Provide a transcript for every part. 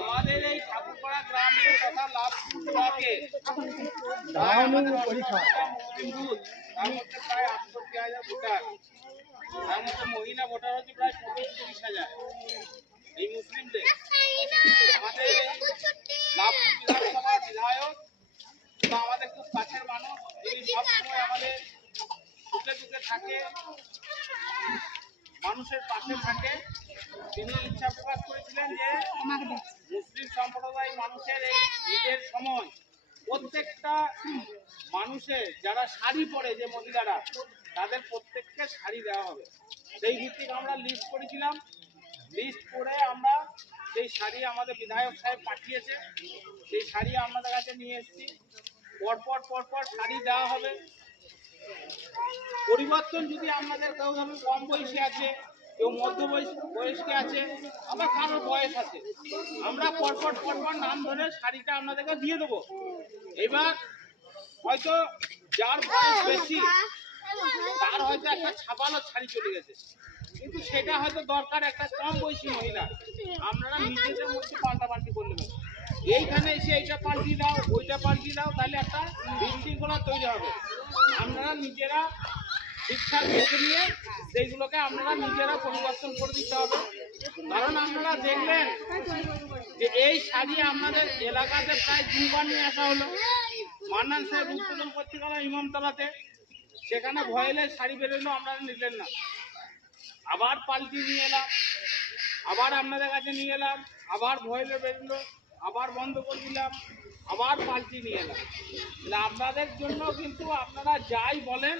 আমাদের এই ঠাকুরপাড়া গ্রামে তথা লাভপুরাকে মুসলিম বুথ, তার মধ্যে প্রায় 68,000 ভোটার, তার মধ্যে মহিলা ভোটার হচ্ছে প্রায় 30,000। এই মুসলিমদের আমাদের এই লাভপুর বিধানসভার বিধায়ক বা আমাদের খুব কাছের মানুষ, যিনি সবসময় আমাদের সুখে দুঃখে থাকে, মানুষের পাশে থাকে, তিনি ইচ্ছা প্রকাশ করেছিলেন যে মুসলিম সম্প্রদায় মানুষের এই ঈদের সময় প্রত্যেকটা মানুষের যারা শাড়ি পরে, যে মহিলারা, তাদের প্রত্যেককে শাড়ি দেওয়া হবে। সেই ভিত্তিক আমরা লিস্ট করেছিলাম। লিস্ট করে আমরা সেই শাড়ি আমাদের বিধায়ক সাহেব পাঠিয়েছে, সেই শাড়ি আমাদের কাছে নিয়ে এসেছি। পরপর শাড়ি দেওয়া হবে। পরিবর্তন যদি আপনাদের কেউ ধরুন কম বয়সী আছে, কেউ মধ্য বয়স্কে আছে, আবার কারোর বয়স আছে, আমরা পরপর নাম ধরে শাড়িটা আপনাদেরকে দিয়ে দেবো। এবার হয়তো যার বয়স বেশি তার হয়তো একটা ছাপালো শাড়ি চলে গেছে, কিন্তু সেটা হয়তো দরকার একটা কম বয়সী মহিলা, আপনারা নিজেদের মধ্যে পাল্টাপাল্টি করলে এইখানে এসে এইটা পাল্টি দাও, ওইটা পাল্টি দাও, তাহলে একটা বিশৃঙ্খলা তৈরি হবে। আপনারা নিজেরা ঠিকঠাক দেখে নিয়ে সেইগুলোকে আপনারা নিজেরা পরিবর্তন করে দিতে হবে। কারণ আপনারা দেখলেন যে এই শাড়ি আমাদের এলাকাতে প্রায় 2বার নিয়ে আসা হলো। মান্নান সাহেব উদ্বোধন করতে গেল ইমামতলাতে, সেখানে ভয়েলের শাড়ি বেরোলো, আপনারা নিলেন না। আবার পাল্টি নিয়ে এলাম, আবার আপনাদের কাছে নিয়ে এলাম, আবার ভয়েলে বেরোলো, আবার বন্ধ করে দিলাম, আবার পাল্টি নিয়ে এলাম। আপনাদের জন্য কিন্তু আপনারা যাই বলেন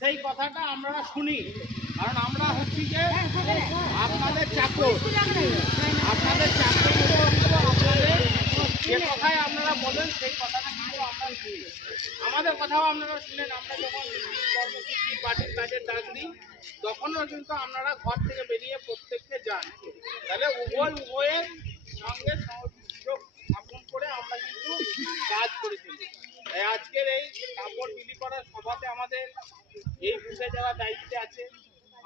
সেই কথাটা আমরা শুনি, কারণ আমরা হচ্ছি যে আপনাদের চাকর। আপনাদের চাকর আপনাদের যে কথায় আপনারা বলেন সেই কথাটা কিন্তু আমরা শুনি, আমাদের কথাও আপনারা শুনেন। আমরা যখন কর্মসূচি পার্টির কাজের ডাক দিই তখনও কিন্তু আপনারা ঘর থেকে বেরিয়ে প্রত্যেককে যান। তাহলে উভয়ের সঙ্গে সংযোগ স্থাপন করে আমরা কিন্তু কাজ করে চলি। তাই আজকের এই কাপড় বিলি করার সভাতে আমাদের এই বুথে যারা দায়িত্বে আছে,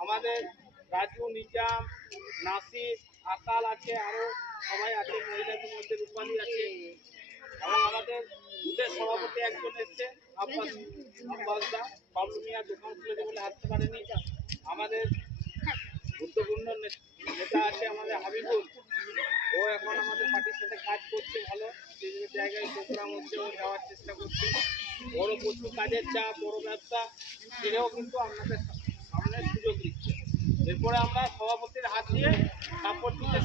আমাদের রাজু, নিজাম, নাসির, আকাল আছে, আরো সবাই আছে, মহিলাদের মধ্যে রূপালী আছে, এবং আমাদের বুথের সভাপতি একজন এসছে আব্বাসদা, বাবলু মিয়া দোকান খুলে বলে আসতে পারেনি। আমাদের গুরুত্বপূর্ণ নেতা আছে আমাদের হাবিবুল, ও এখন আমাদের পার্টির সাথে কাজ করছে ভালো, বিভিন্ন জায়গায় প্রোগ্রাম হচ্ছে, ও যাওয়ার চেষ্টা করছে। বড় প্রচুর কাজের চাপ, বড় ব্যবসা, সেটাও কিন্তু আপনাদের সামনে সুযোগ দিচ্ছে। এরপরে আমরা সভাপতির হাত দিয়ে কাপড় দিতে